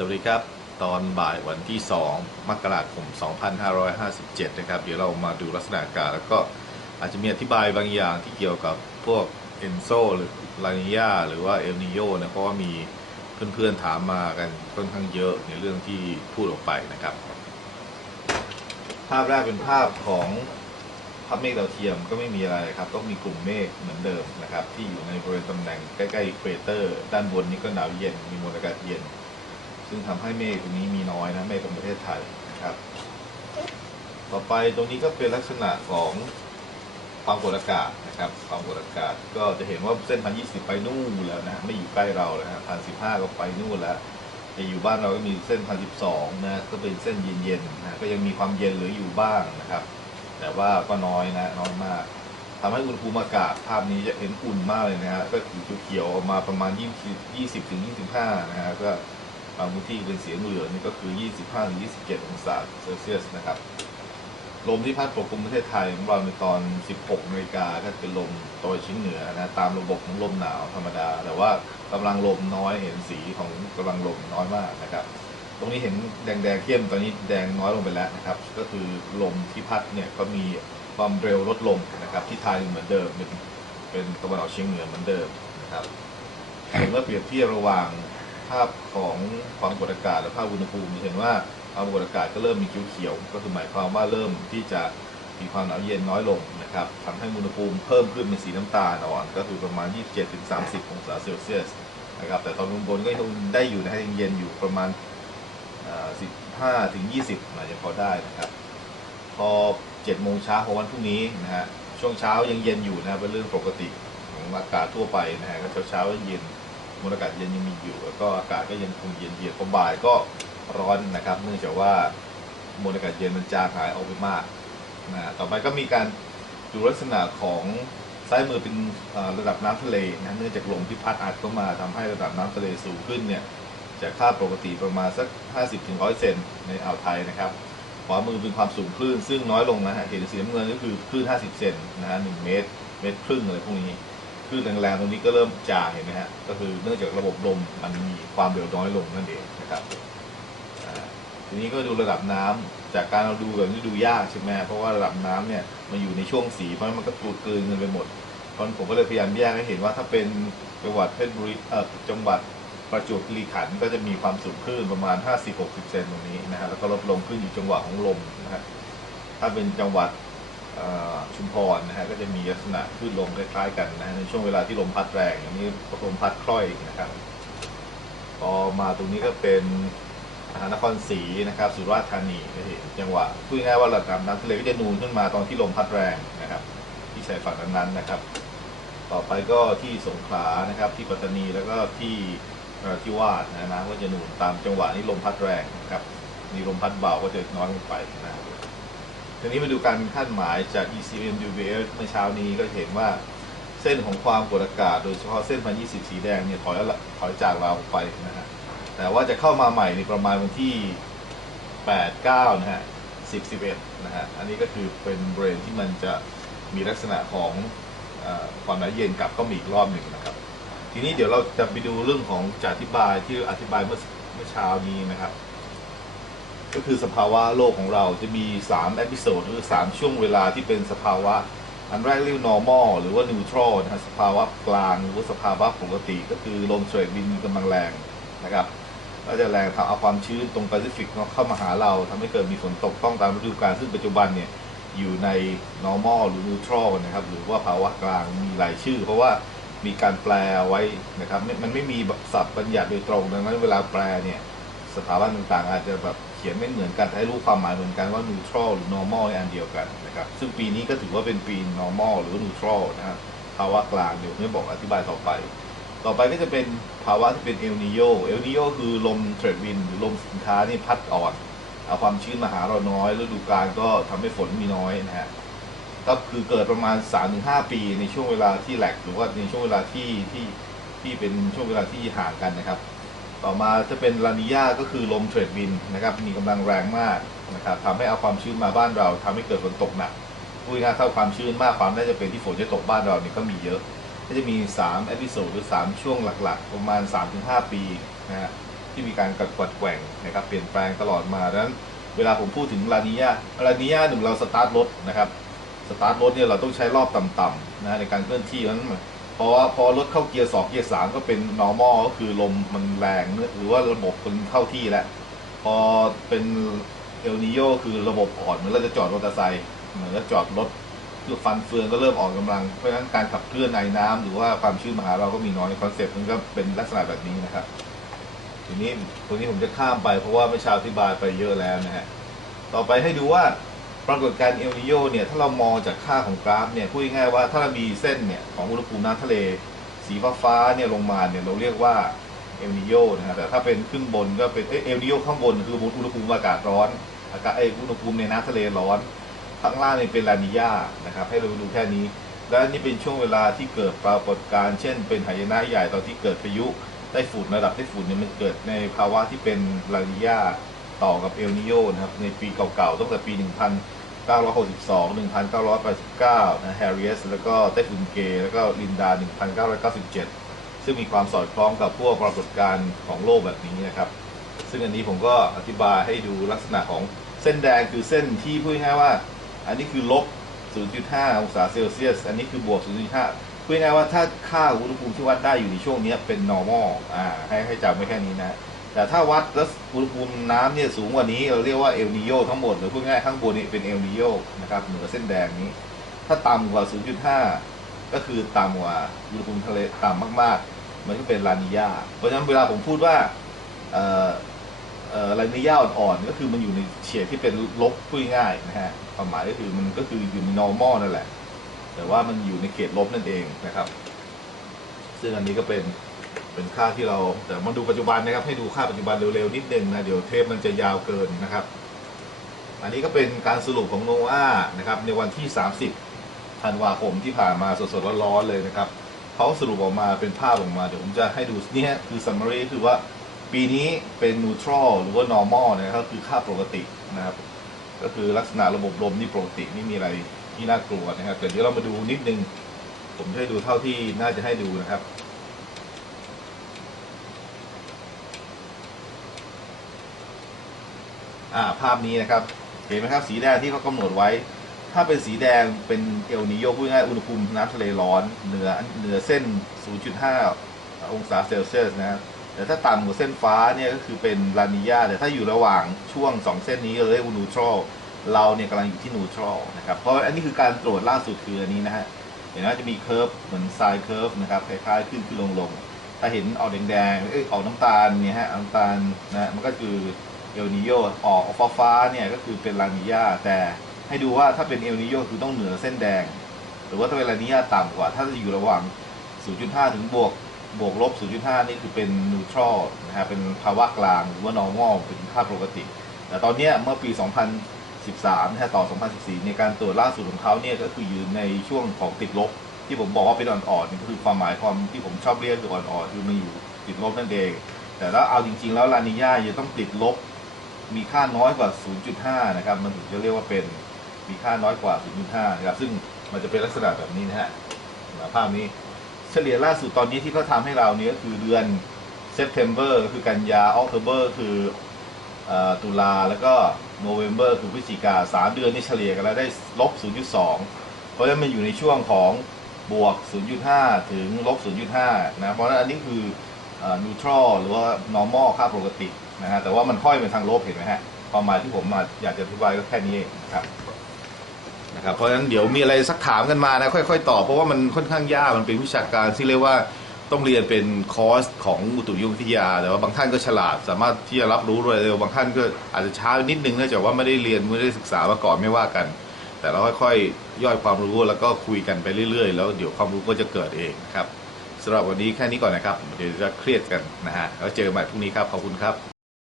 สวัสดีครับ ตอนบ่ายวันที่ 2 มกราคม 2557 นะครับ เดี๋ยวเรามาดูลักษณะอากาศแล้วก็อาจจะมีอธิบายบางอย่างที่เกี่ยวกับพวกเอนโซหรือลานิยาหรือว่าเอลนิโยนะ เพราะว่ามีเพื่อนๆถามมากันค่อนข้างเยอะในเรื่องที่พูดออกไปนะครับ ภาพแรกเป็นภาพของภาพเมฆดาวเทียมก็ไม่มีอะไรครับ ก็มีกลุ่มเมฆเหมือนเดิมนะครับ ที่อยู่ในบริเวณตำแหน่งใกล้ๆเควเตอร์ ด้านบนนี้ก็หนาวเย็นมีมวลอากาศเย็น ซึ่งทำให้เมฆตรงนี้มีน้อยนะเมฆของประเทศไทยนะครับ ต่อไปตรงนี้ก็เป็นลักษณะของความกดอากาศนะครับความกดอากาศก็จะเห็นว่าเส้นพันยี่สิบไปนู่นแล้วนะไม่อยู่ใกล้เราแล้วนะพันสิบห้าก็ไปนู่นแล้วแต่อยู่บ้านเราก็มีเส้นพันสิบสองนะก็เป็นเส้นเย็นๆนะก็ยังมีความเย็นเหลืออยู่บ้างนะครับ แต่ว่าก็น้อยนะน้อยมากทำให้อุณหภูมิอากาศภาพนี้จะเห็นอุ่นมากเลยนะฮะก็คือเขียวออกมาประมาณ20 20ถึง25นะฮะก็ บางพื้นที่เป็นสีเหลืองนี่ก็คือ 25ถึง27 องศาเซลเซียสนะครับ ลมที่พัดปกคลุมประเทศไทยของเราในตอน 16นาฬิกาก็เป็นลมตะวันชิ้นเหนือนะตามระบบของลมหนาวธรรมดา แต่ว่ากำลังลมน้อยเห็นสีของกำลังลมน้อยมากนะครับ ตรงนี้เห็นแดงแดงๆเข้มตอนนี้แดงน้อยลงไปแล้วนะครับ ก็คือลมที่พัดเนี่ยก็มีความเร็วลดลงนะครับที่ไทยเหมือนเดิมเป็นเป็นตะวันออกเฉียงเหนือเหมือนเดิมนะครับเมื่อเปรียบเทียบระหว่าง ภาพของความกดอากาศและภาพอุณหภูมิจะเห็นว่าความกดอากาศก็เริ่มมีเขียวๆก็คือหมายความว่าเริ่มที่จะมีความหนาวเย็นน้อยลงนะครับทำให้อุณหภูมิเพิ่มขึ้นเป็นสีน้ำตาลอ่อน ก็คือประมาณ 27-30 องศาเซลเซียสนะครับแต่ตอนบนก็ยังได้อยู่นะฮะยังเย็นอยู่ประมาณ 15-20อาจจะพอได้นะครับพอ7โมงเช้าของวันพรุ่งนี้นะฮะช่วงเช้ายังเย็นอยู่นะเป็นเรื่องปกติของอากาศทั่วไปนะฮะก็เช้าเช้าเย็น มวลอากาศเย็นยังมีอยู่ แล้วก็อากาศก็ยังคงเย็นเย็นพอบ่ายก็ร้อนนะครับ เนื่องจากว่ามวลอากาศเย็นมันจางหายออกไปมากนะต่อไปก็มีการดูลักษณะของซ้ายมือเป็นระดับน้ำทะเลนะเนื่องจากลมที่พัดอัดเข้ามาทำให้ระดับน้ำทะเลสูงขึ้นเนี่ยจากค่าปกติประมาณสัก 50-100 เซนในอ่าวไทยนะครับขวามือเป็นความสูงคลื่นซึ่งน้อยลงนะฮะเห็นสีน้ำเงินก็คือคลื่น 50 เซนนะฮะ1เมตร เมตรครึ่งอะไรพวกนี้ คลื่นแรงๆตรงนี้ก็เริ่มจางเห็นไหมฮะก็คือเนื่องจากระบบลมมันมีความเร็วน้อยลงนั่นเองนะครับทีนี้ก็ดูระดับน้ำจากการเราดูแบบนี้ดูยากใช่ไหมเพราะว่าระดับน้ำเนี่ยมันอยู่ในช่วงสีเพราะมันก็กลืนกลืนกันไปหมดเพราะฉะนั้นผมก็เลยพยายามแยกให้เห็นว่าถ้าเป็นจังหวัดเพชรบุรีเอ่อจังหวัดประจวบคีรีขันธ์ก็จะมีความสูงคลื่นประมาณ 50-60 เซนตรงนี้นะฮะแล้วก็ลดลงขึ้นอยู่จังหวะของลมนะฮะถ้าเป็นจังหวัด ชุมพรนะฮะก็จะมีลักษณะคลื่นลมคล้ายๆกันนะฮะในช่วงเวลาที่ลมพัดแรงอย่างนี้ลมพัดคล้อยนะครับพอมาตรงนี้ก็เป็นมหานครศรีนะครับ สุราษฎร์ธานีก็เห็นจังหวะพูดง่ายๆว่าระดับน้ำทะเลก็จะนูนขึ้นมาตอนที่ลมพัดแรงนะครับ ที่ชายฝั่งนั้นๆนะครับ ต่อไปก็ที่สงขลานะครับ ที่ปัตตานีแล้วก็ที่นราธิวาสนะน้ำก็จะนูนตามจังหวะนี้ลมพัดแรงนะครับมีลมพัดเบาก็จะน้อยลงไปนะครับ ทีนี้มาดูการคาดหมายจาก ECM UVF เมื่อเช้านี้ก็เห็นว่าเส้นของความกดอากาศ โดยเฉพาะเส้นพันยี่สิบสีแดงเนี่ยถอยละถอยจากเราไปนะฮะแต่ว่าจะเข้ามาใหม่ในประมาณวันที่8 9นะฮะ10 11นะฮะอันนี้ก็คือเป็นบริเวณที่มันจะมีลักษณะของอความหนาวเย็นกลับก็มีอีกรอบหนึ่งนะครับ ทีนี้เดี๋ยวเราจะไปดูเรื่องของจะอธิบายที่อธิบายเมื่อเมื่อเช้านี้นะครับ ก็คือสภาวะโลกของเราจะมี3เอพิโซดหรือ3ช่วงเวลาที่เป็นสภาวะ อันแรกเรียก normal หรือว่า neutral นะฮะสภาวะกลางหรือว่าสภาวะปกติ ก็คือลมเทรดวินกำลังแรงนะครับก็จะแรงทำเอาความชื้นตรงแปซิฟิกเข้ามาหาเราทำให้เกิดมีฝนตกต้องตามฤดูกาลซึ่งปัจจุบันเนี่ยอยู่ใน normal หรือ neutral นะครับหรือว่าภาวะกลางมีหลายชื่อ เพราะว่ามีการแปลไว้นะครับม่มันไม่มีศัพท์บัญญัติโดยตรงดังนั้นเวลาแปลเนี่ยสถาบันต่างๆ อาจจะแบบ เขียนไม่เหมือนกันแต่ให้รู้ความหมายเหมือนกันว่า neutral หรือ normal อันเดียวกันนะครับซึ่งปีนี้ก็ถือว่าเป็นปี normal หรือว่า neutral นะครับภาวะกลางเดี๋ยวไม่บอกอธิบายต่อไป ต่อไปก็จะเป็นภาวะที่เป็น El Nino El Nino คือลมเทรดวินหรือลมสินค้านี่พัดอ่อนเอาความชื้นมาหาเราน้อยฤดูกาลก็ทำให้ฝนมีน้อยนะฮะก็คือเกิดประมาณ 3-5 ปีในช่วงเวลาที่แหลกหรือว่าในช่วงเวลาที่ที่ที่เป็นช่วงเวลาที่ห่างกันนะครับ ต่อมาจะเป็นลานิยาก็คือลมเทรดวินนะครับมีกำลังแรงมากนะครับทำให้เอาความชื้นมาบ้านเราทำให้เกิดฝนตกหนักพูดง่ายๆถ้าความชื้นมากความน่าจะเป็นที่ฝนจะตกบ้านเราเนี่ยก็มีเยอะ ก็จะมี3เอพิโซดหรือ 3 ช่วงหลักๆ ประมาณ 3-5 ปีนะฮะที่มีการกัดกวัดแกว่งนะครับเปลี่ยนแปลงตลอดมาดังนั้นเวลาผมพูดถึงลานิยาลานิยาหนึ่งเราสตาร์ทรถนะครับสตาร์ทรถเนี่ยเราต้องใช้รอบต่ำๆนะในการเคลื่อนที่นั้น พราะว่าพอรถเข้าเกียร์สองเกียร์สามก็เป็น normal ก็คือลมมันแรงหรือว่าระบบมันเข้าที่แล้ว พอเป็นเอลนิโยคือระบบอ่อนเหมือนเราจะจอดมอเตอร์ไซค์เหมือนเราจอดรถคือฟันเฟืองก็เริ่มอ่อนกำลัง เพราะฉะนั้นการขับเคลื่อนไอน้ำหรือว่าความชื้นมหาเราก็มีน้อยคอนเซ็ปต์มันก็เป็นลักษณะแบบนี้นะครับ ทีนี้ตรงนี้ผมจะข้ามไปเพราะว่าเมื่อเช้าอธิบายไปเยอะแล้วนะฮะต่อไปให้ดูว่า ปรากฏการณ์เอลนิโยเนี่ยถ้าเรามองจากค่าของกราฟเนี่ยพูดง่ายๆว่าถ้าเรามีเส้นเนี่ยของอุณหภูมิน้ำทะเล สีฟ้าๆเนี่ยลงมาเนี่ยเราเรียกว่าเอลนิโยนะฮะแต่ถ้าเป็นขึ้นบนก็เป็นเอลนิโยข้างบนคืออุณหภูมิอากาศร้อนอากาศเออุณหภูมิในน้ำทะเลร้อนข้างล่างเนี่ยเป็นลานิญานะครับให้เราดูแค่นี้ และนี่เป็นช่วงเวลาที่เกิดปรากฏการณ์เช่น เป็นหายนะใหญ่ตอนที่เกิดพายุไต้ฝุ่นระดับไต้ฝุ่นเนี่ยมันเกิดในภาวะที่เป็นลานิญาต่อกับเอลนิโยนะครับในปีเก่าๆตั้งแต่ปี 1962 1989นะแฮร์ริเอสแล้วก็ไต้ฝุ่นเกย์แล้วก็ลินดา 1997 ซึ่งมีความสอดคล้องกับพวกปรากฏการณ์ของโลกแบบนี้นะครับ ซึ่งอันนี้ผมก็อธิบายให้ดูลักษณะของเส้นแดงคือเส้นที่พูดง่ายว่า อันนี้คือลบ 0.5 องศาเซลเซียส อันนี้คือบวก 0.5พูดง่ายว่าถ้าค่าอุณหภูมิที่วัดได้อยู่ในช่วงนี้เป็น normal อ่าให้ให้จำไว้แค่นี้นะ แต่ถ้าวัดแล้วอุณหภูมิน้ำเนี่ยสูงกว่านี้เราเรียกว่าเอลนิโยทั้งหมดหรือพูดง่ายข้างบนนี่เป็นเอลนิโยนะครับเหนือเส้นแดงนี้ ถ้าต่ำกว่า 0.5 ก็คือต่ำกว่าอุณหภูมิทะเลต่ำมากๆ มันก็เป็นลานิญาเพราะฉะนั้นเวลาผมพูดว่าอ่อเอ่อลานิญาอ่อนๆก็คือมันอยู่ในเฉดที่เป็นลบพูดง่ายนะฮะความหมายก็คือมันก็คืออยู่ใน normal นั่นแหละ แต่ว่ามันอยู่ในเขตลบนั่นเองนะครับ ซึ่งอันนี้ก็เป็น เป็นค่าที่เราแต่มาดูปัจจุบันนะครับ ให้ดูค่าปัจจุบันเร็วๆนิดนึงนะเดี๋ยวเทปมันจะยาวเกินนะครับ อันนี้ก็เป็นการสรุปของโนอานะครับในวันที่ 30ธันวาคมที่ผ่านมาสดๆร้อนๆเลยนะครับเขาสรุปออกมาเป็นภาพออกมาเดี๋ยวผมจะให้ดูเนี่ยคือ summary คือว่าปีนี้เป็น neutral หรือว่า normal นะครับคือค่าปกตินะครับ ก็คือลักษณะระบบลมนี่ปกติไม่มีอะไรที่น่ากลัวนะครับเดี๋ยวเรามาดูนิดนึงผมจะให้ดูเท่าที่น่าจะให้ดูนะครับ อ่าภาพนี้นะครับ เห็นไหมครับสีแดงที่เขากำหนดไว้ ถ้าเป็นสีแดงเป็นเอลนิโยพูดง่ายอุณหภูมิน้ำทะเลร้อนเหนือเหนือเส้น 0.5 องศาเซลเซียสนะครับแต่ถ้าต่ำกว่าเส้นฟ้าเนี่ยก็คือเป็นลานิญาแต่ถ้าอยู่ระหว่างช่วง 2 เส้นนี้เราเรียกว่านูทรัลเราเนี่ยกำลังอยู่ที่นูทรัลนะครับเพราะอันนี้คือการตรวจล่าสุดคืออันนี้นะฮะเห็นไหมจะมีเคิร์ฟเหมือนไซน์เคิร์ฟนะครับคล้ายๆขึ้นขึ้นลงลงถ้าเห็นออกแดงๆเอ้ยออกน้ำตาลเนี่ยฮะน้ำตาลนะมันก็คือ เอลนิโยออกฟ้าฟ้าเนี่ยก็คือเป็นลานิญาแต่ให้ดูว่าถ้าเป็นเอลนิโยคือต้องเหนือเส้นแดง หรือว่าถ้าเป็นลานิญาต่ำกว่า ถ้าจะอยู่ระหว่าง 0.5 ถึงบวกบวกลบ 0.5 นี่คือเป็นนูทรัลนะฮะเป็นภาวะกลางหรือว่า normal เป็นค่าปกติ แต่ตอนนี้เมื่อปี 2013นะฮะต่อ 2014 ในการตรวจล่าสุดของเขาเนี่ยก็คืออยู่ในช่วงของติดลบ ที่ผมบอกว่าเป็นอ่อนๆนี่ก็คือความหมายความที่ผมชอบเรียกคืออ่อนๆคือมันอยู่ติดลบนั่นเอง แต่ถ้าเอาจริง ๆ แล้วลานิญาจะต้องติดลบ มีค่าน้อยกว่า 0.5 นะครับ มันถึงจะเรียกว่าเป็นมีค่าน้อยกว่า 0.5 นะครับ ซึ่งมันจะเป็นลักษณะแบบนี้นะฮะภาพนี้เฉลี่ยล่าสุดตอนนี้ที่เขาทำให้เราเนี่ยก็คือเดือน September คือกันยา October คือเอ่อตุลาแล้วก็ November คือพฤศจิกาสามเดือนนี่เฉลี่ยกันแล้วได้ลบ 0.2 เพราะฉะนั้นมันอยู่ในช่วงของบวก 0.5 ถึงลบ 0.5 นะ เพราะฉะนั้นอันนี้คืออ neutral หรือว่า normal ค่าปกติ นะฮะแต่ว่ามันห้อยไปทางลบเห็นไหมฮะความหมายที่ผมมาอยากจะอธิบายก็แค่นี้เองนะครับนะครับ เพราะฉะนั้นเดี๋ยวมีอะไรสักถามกันมานะค่อย ๆตอบเพราะว่ามันค่อนข้างยากมันเป็นวิชาการที่เรียกว่าต้องเรียนเป็นคอร์สของอุตุนิยมวิทยา แต่ว่าบางท่านก็ฉลาด สามารถที่จะรับรู้รวดเร็วบางท่านก็อาจจะช้านิดนึงเนื่องจากว่าไม่ได้เรียนไม่ได้ศึกษามาก่อนไม่ว่ากัน แต่เราค่อยๆ ย่อยความรู้แล้วก็คุยกันไปเรื่อย ๆ แล้วเดี๋ยวความรู้ก็จะเกิดเองครับสำหรับวันนี้แค่นี้ก่อนนะครับ เดี๋ยวจะเครียดกันนะฮะแล้วเจอกันใหม่พรุ่งนี้ครับขอบคุณครับ